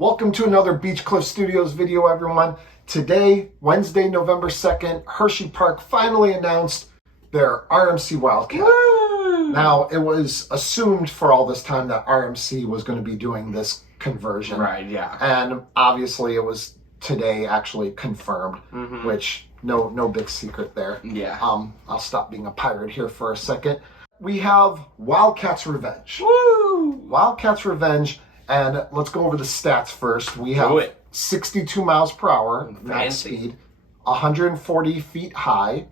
Welcome to another Beach Cliff Studios video, everyone. Today, Wednesday, November 2nd, Hersheypark finally announced their RMC Wildcat. Woo! Now, it was assumed for all this time that RMC was going to be doing this conversion. Right, yeah. And obviously it was today actually confirmed, which no big secret there. Yeah. I'll stop being a pirate here for a second. We have Wildcats Revenge. Woo! Wildcats Revenge, and let's go over the stats first. We have 62 miles per hour max speed, 140 feet high,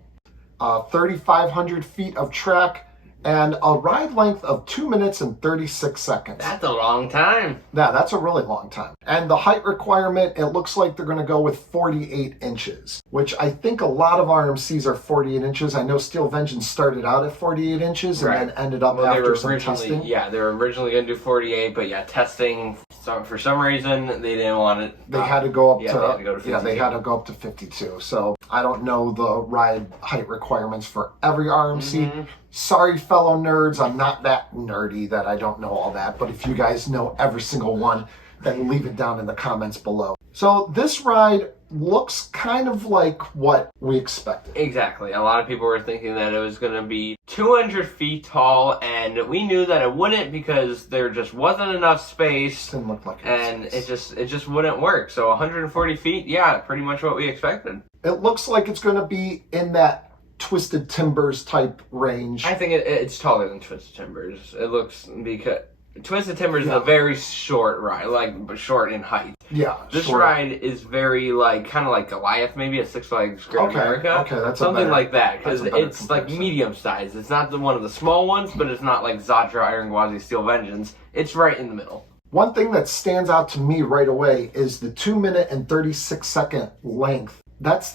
3,500 feet of track, and a ride length of 2 minutes and 36 seconds. That's a long time. Yeah, that's a really long time. And the height requirement, it looks like they're going to go with 48 inches, which I think a lot of RMCs are 48 inches. I know Steel Vengeance started out at 48 inches and then ended up after some testing. Yeah, they were originally going to do 48, but yeah, testing, for some reason, they didn't want it. They had to go up they had to go to 52. Yeah, they had to go up to 52. So I don't know the ride height requirements for every RMC. Sorry, fellow nerds, I'm not that nerdy that I don't know all that. But if you guys know every single one, then leave it down in the comments below. So this ride looks kind of like what we expected. Exactly. A lot of people were thinking that it was going to be 200 feet tall, and we knew that it wouldn't because there just wasn't enough space. Didn't look like it. And it just wouldn't work. So 140 feet, yeah, pretty much what we expected. It looks like it's going to be in that Twisted Timbers type range. I think it's taller than Twisted Timbers. It looks, because Twisted Timbers is a very short ride, like short in height. Yeah. This ride is very kind of like Goliath, maybe a Six Flags Great America. Okay, that's something like that, because it's like medium size. It's not one of the small ones, but it's not like Zadra, Iron Gwazi, Steel Vengeance. It's right in the middle. One thing that stands out to me right away is the 2 minute and 36 second length. That's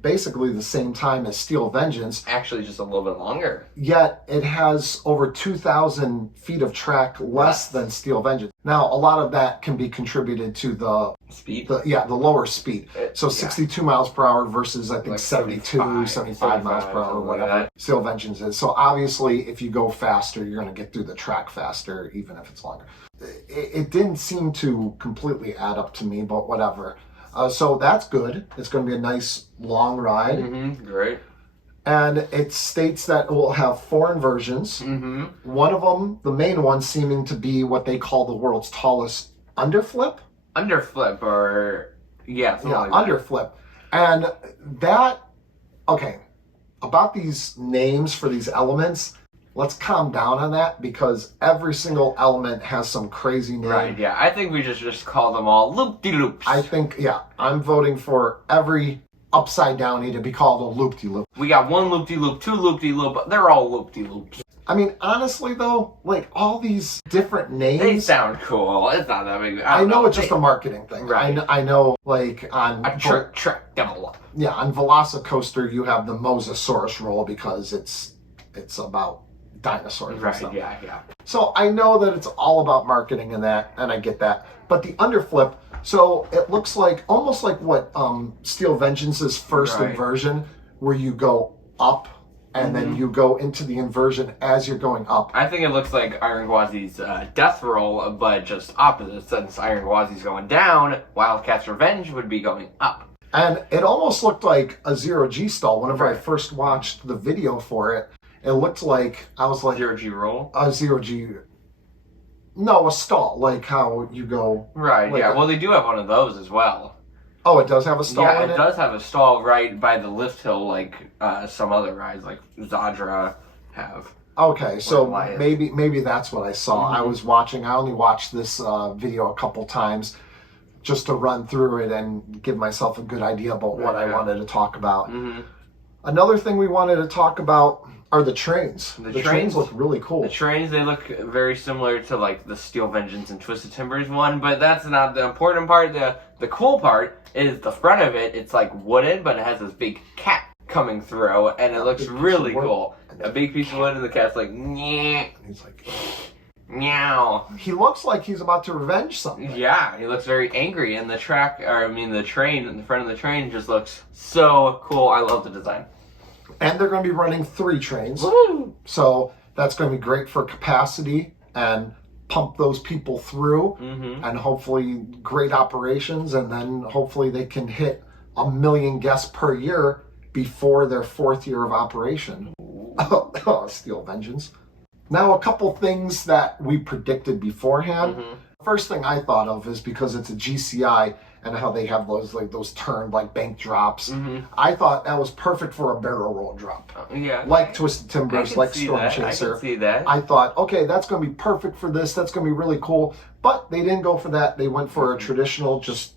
basically the same time as Steel Vengeance. Actually, just a little bit longer. Yet, it has over 2,000 feet of track less than Steel Vengeance. Now, a lot of that can be contributed to the speed. The lower speed. So 62 miles per hour versus, I think, 75 miles per hour, whatever Steel Vengeance is. So obviously, if you go faster, you're going to get through the track faster, even if it's longer. It didn't seem to completely add up to me, but whatever. So that's good. It's going to be a nice long ride. Great. And it states that it will have 4 inversions. One of them, the main one, seeming to be what they call the world's tallest underflip. Underflip, or underflip. And that, okay, about these names for these elements, let's calm down on that because every single element has some crazy name. Right, yeah. I think we just call them all loop-de-loops. I think, I'm voting for every upside downy to be called a loop-de-loop. We got 1 loop-de-loop, 2 loop-de-loop, they're all loop-de-loops. I mean, honestly though, like all these different names. They sound cool. It's not that big. I know it's just a marketing thing. Right. I know, like on a trick devil. Yeah, on Velocicoaster you have the Mosasaurus roll because it's about dinosaurs. Right, yeah. So I know that it's all about marketing and that, and I get that. But the underflip, so it looks like almost like what Steel Vengeance's first inversion, where you go up and then you go into the inversion as you're going up. I think it looks like Iron Gwazi's death roll, but just opposite. Since Iron Gwazi's going down, Wildcats Revenge would be going up. And it almost looked like a zero-G stall. Whenever I first watched the video for it, it looked like, I was like... Zero-G roll? A zero-G... No, a stall. Like how you go... Right, like well, they do have one of those as well. Oh, it does have a stall in it? Yeah, it does have a stall right by the lift hill like some other rides, like Zadra have. Okay, so maybe that's what I saw. I was watching... I only watched this video a couple times just to run through it and give myself a good idea about what I wanted to talk about. Another thing we wanted to talk about are the trains. The trains look really cool. The trains, they look very similar to like the Steel Vengeance and Twisted Timbers one, but that's not the important part. The cool part is the front of it. It's like wooden, but it has this big cat coming through, and it looks really cool. A big piece of wood, and the cat's like, nyeh. He's like, meow. He looks like he's about to revenge something. Yeah, he looks very angry, and the train in the front of the train just looks so cool. I love the design. And they're going to be running 3 trains. Woo! So that's going to be great for capacity and pump those people through Mm-hmm. and hopefully great operations, and then hopefully they can hit 1 million guests per year before their 4th year of operation. Steel Vengeance. Now, a couple things that we predicted beforehand. Mm-hmm. First thing I thought of is because it's a GCI and how they have those turned like bank drops. Mm-hmm. I thought that was perfect for a barrel roll drop. Yeah. Like Twisted I Timbers, can like see Storm that. Chaser. I can see that. I thought, okay, that's going to be perfect for this. That's going to be really cool. But they didn't go for that. They went for a traditional, Regular just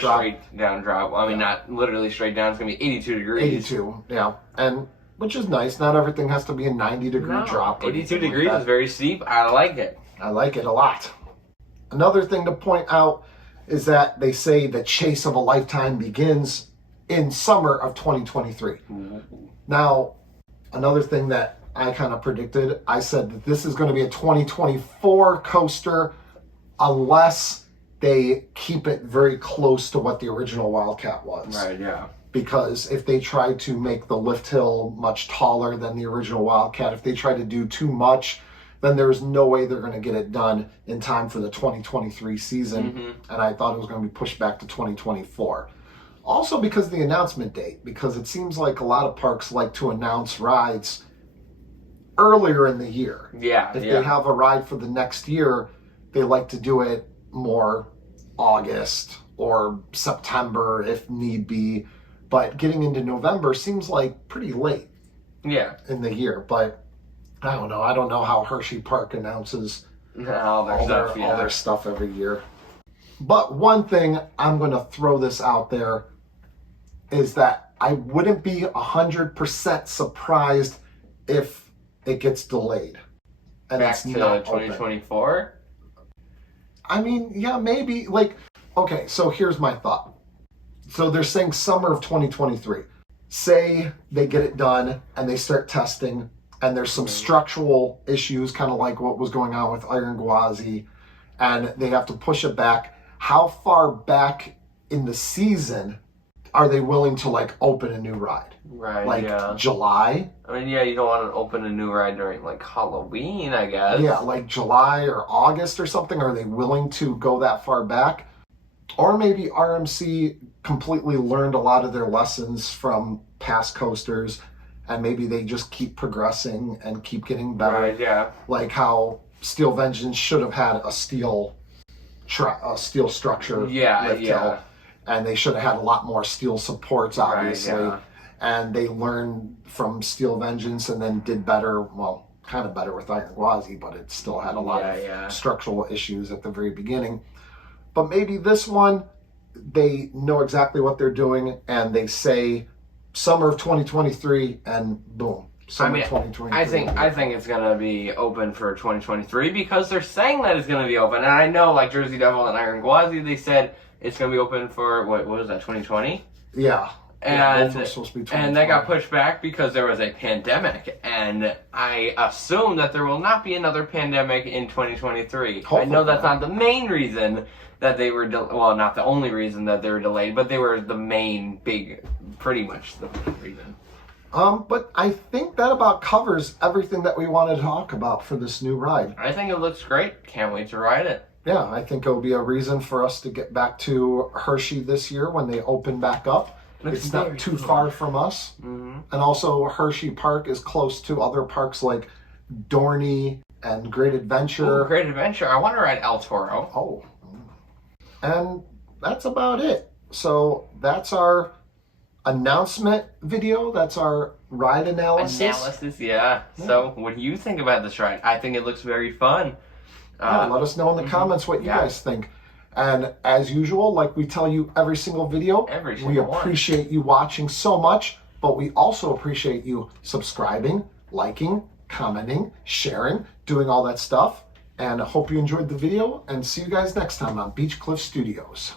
drop. straight down drop. I mean, not literally straight down. It's gonna be 82 degrees. 82, yeah. And which is nice. Not everything has to be a 90-degree drop. or 82 anything like degrees that. is very steep. I like it. I like it a lot. Another thing to point out is that they say the chase of a lifetime begins in summer of 2023. Now, another thing that I kind of predicted, I said that this is going to be a 2024 coaster unless they keep it very close to what the original Wildcat was. Right, yeah. Because if they try to make the lift hill much taller than the original Wildcat, if they try to do too much, then there's no way they're going to get it done in time for the 2023 season. Mm-hmm. And I thought it was going to be pushed back to 2024. Also because of the announcement date, because it seems like a lot of parks like to announce rides earlier in the year. Yeah, If they have a ride for the next year, they like to do it more August or September if need be. But getting into November seems like pretty late in the year. But I don't know. I don't know how Hersheypark announces all their stuff every year. But one thing I'm going to throw this out there is that I wouldn't be 100% surprised if it gets delayed. And Back it's to not 2024? I mean, yeah, maybe. Okay, so here's my thought. So they're saying summer of 2023. Say they get it done and they start testing and there's some structural issues, kind of like what was going on with Iron Gwazi, and they have to push it back. How far back in the season are they willing to open a new ride? Right, July? I mean, you don't want to open a new ride during Halloween, I guess. Yeah, July or August or something. Are they willing to go that far back? Or maybe RMC completely learned a lot of their lessons from past coasters, and maybe they just keep progressing and keep getting better. Right, yeah. Like how Steel Vengeance should have had a steel structure. lift hill, and they should have had a lot more steel supports, obviously. Right, yeah. And they learned from Steel Vengeance and then did better, well, kind of better with Iron Gwazi, but it still had a lot of structural issues at the very beginning. But maybe this one, they know exactly what they're doing, and they say summer of 2023, and boom, summer 2023. I think it's gonna be open for 2023 because they're saying that it's gonna be open, and I know Jersey Devil and Iron Gwazi, they said it's gonna be open for what was that, 2020? Yeah. And, both were supposed to be and that got pushed back because there was a pandemic, and I assume that there will not be another pandemic in 2023. Hopefully I know that's not the main reason that they were, well, not the only reason that they were delayed, but they were the main pretty much the main reason. But I think that about covers everything that we want to talk about for this new ride. I think it looks great. Can't wait to ride it. Yeah, I think it'll be a reason for us to get back to Hershey this year when they open back up. It's not too far from us. Mm-hmm. And also Hersheypark is close to other parks like Dorney and Great Adventure. Ooh, Great Adventure. I want to ride El Toro. Oh. And that's about it. So that's our announcement video. That's our ride analysis. Yeah. So what do you think about this ride? I think it looks very fun. Let us know in the comments what you guys think. And as usual, like we tell you every single video, we appreciate you watching so much, but we also appreciate you subscribing, liking, commenting, sharing, doing all that stuff. And I hope you enjoyed the video, and see you guys next time on Beach Cliff Studios.